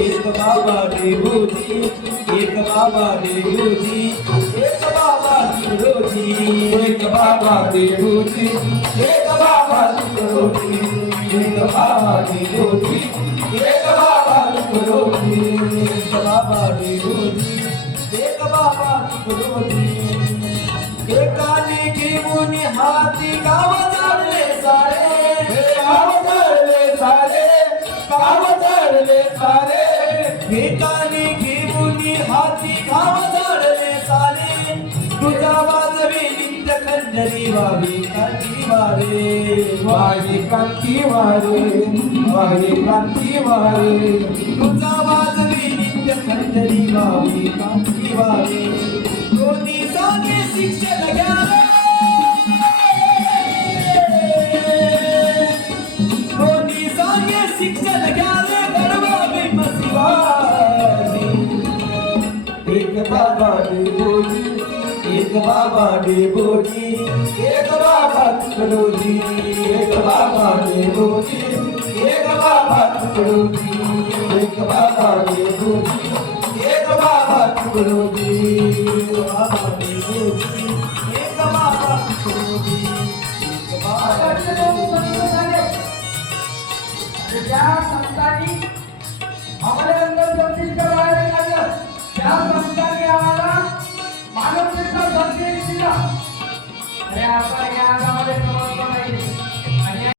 एक बाबा देवजी, एक बाबा देवजी, एक बाबा देवजी, एक बाबा देवजी, एक बाबा देवजी, एक बाबा देवजी, एक बाबा देवजी, एक बाबा देवजी, एक बाबा देवजी. एकाने घेऊन हाती गाव चढले सारे, गाव चढले सारे, गाव चढले सारे. एकाने घेऊन हाती गाव चढले सारे. तुझा वाजवी नित्य खंजरी वावी कांती वारे, वारी कांती वारे, वारी कांती वारे. तुझा वाजवी नित्य खंजरी वावी कांती वारे. दोन्ही साने शिक्षण घ्यावे, दोन्ही साने शिक्षण घ्यावे गरबावी मसिवारी. एक बाबा देवजी, एक बाबा देवजी, एक बाबा तुकडोजी, एक बाबा देवजी, एक बाबा तुकडोजी, एक बाबा देवजी, एक बाबा तुकडोजी, बाबा देवजी, एक बाबा तुकडोजी, एक बाबा ज्या संतांनी आम्हाला रंगल जगदीशच्या बाहेर काढलं, त्या संतांनी आम्हाला मानवतेचा संदेश दिला. अरे आता